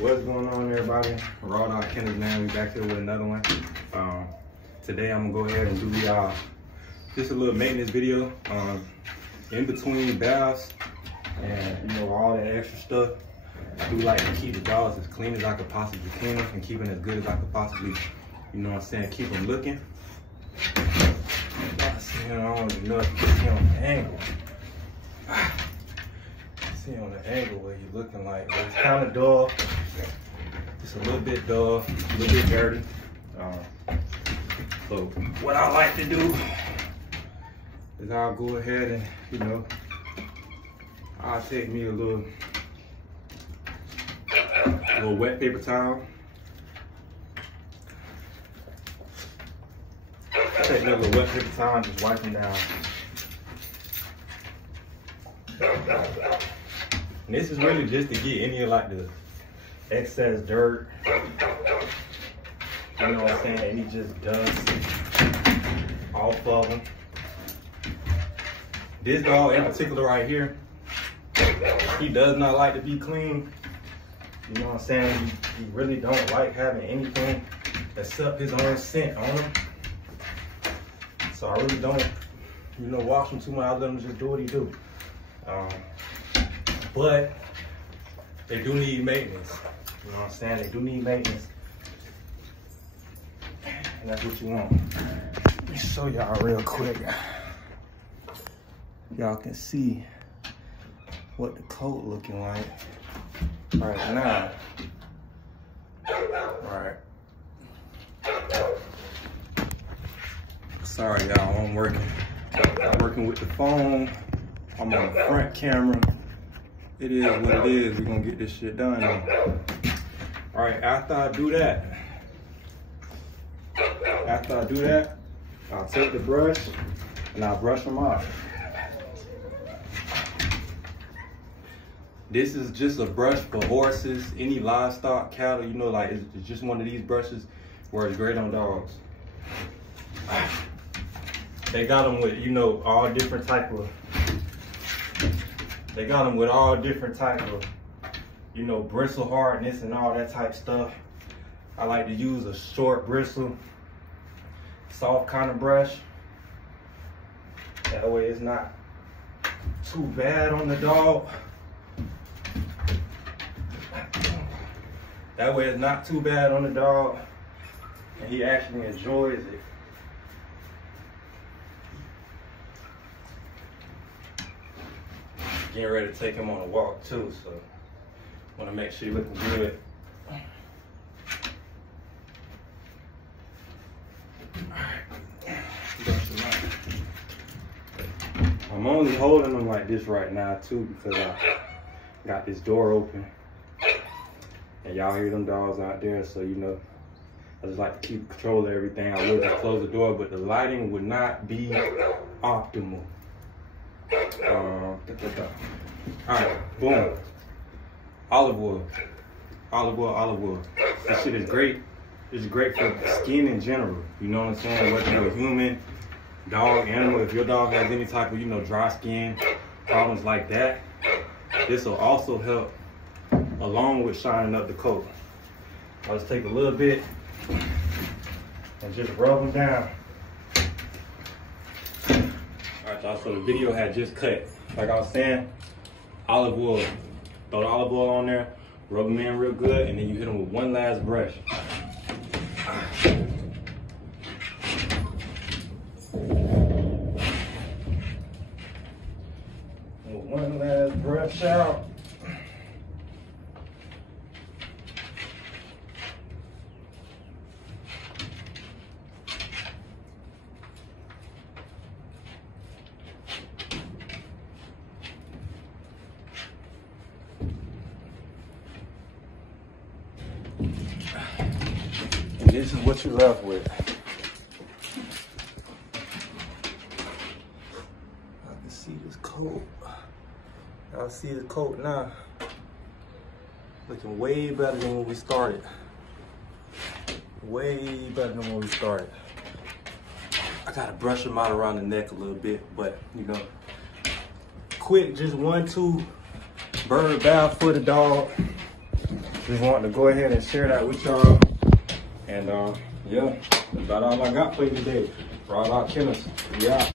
What's going on, everybody? Raw Dog Kenneth, man. We back here with another one. Today I'm gonna go ahead and do just a little maintenance video. In between baths and all that extra stuff, I do like to keep the dogs as clean as I could possibly can and keep them as good as I could possibly, keep them looking. I don't even know if you can see on the angle. See on the angle what he's looking like, but it's kind of dull. Just a little bit dull, a little bit dirty. So what I like to do is I'll go ahead and I'll take me a little wet paper towel. Take me a little wet paper towel and just wipe them down. And this is really just to get any of the excess dirt, any just dust off of them. This dog in particular right here, he does not like to be clean. He really don't like having anything except his own scent on him. So I really don't, wash him too much. I let him just do what he do. But they do need maintenance. They do need maintenance. And that's what you want. Let me show y'all real quick. Y'all can see what the coat looking like right now. All right. Sorry, y'all, I'm working with the phone. I'm on the front camera. It is what it is. We're gonna get this shit done now. All right, after I do that, I'll take the brush and I'll brush them off. This is just a brush for horses, any livestock, cattle, it's just one of these brushes where it's great on dogs. They got them with, all different type of, bristle hardness and all that type stuff. I like to use a short bristle, soft kind of brush. That way it's not too bad on the dog. And he actually enjoys it. Getting ready to take him on a walk too, so want to make sure he's looking good. I'm only holding them like this right now too because I got this door open and y'all hear them dogs out there, so I just like to keep control of everything. I would just close the door, but the lighting would not be optimal. All right, boom. Olive oil. This shit is great. It's great for skin in general. You know what I'm saying? Whether you're a human, dog, animal, if your dog has any type of, dry skin problems like that, this will also help along with shining up the coat. I'll just take a little bit and just rub them down. All right, y'all, so the video had just cut. Like I was saying, olive oil. Throw the olive oil on there, rub them in real good, and then you hit them with one last brush. With one last brush out. And this is what you're left with. I can see this coat. Y'all see the coat now. Looking way better than when we started. Way better than when we started. I gotta brush them out around the neck a little bit, but quick, just 1-2 bird bath for the dog. just wanted to go ahead and share that with y'all. And yeah, that's about all I got for you today. Rob out Kenneth. Yeah.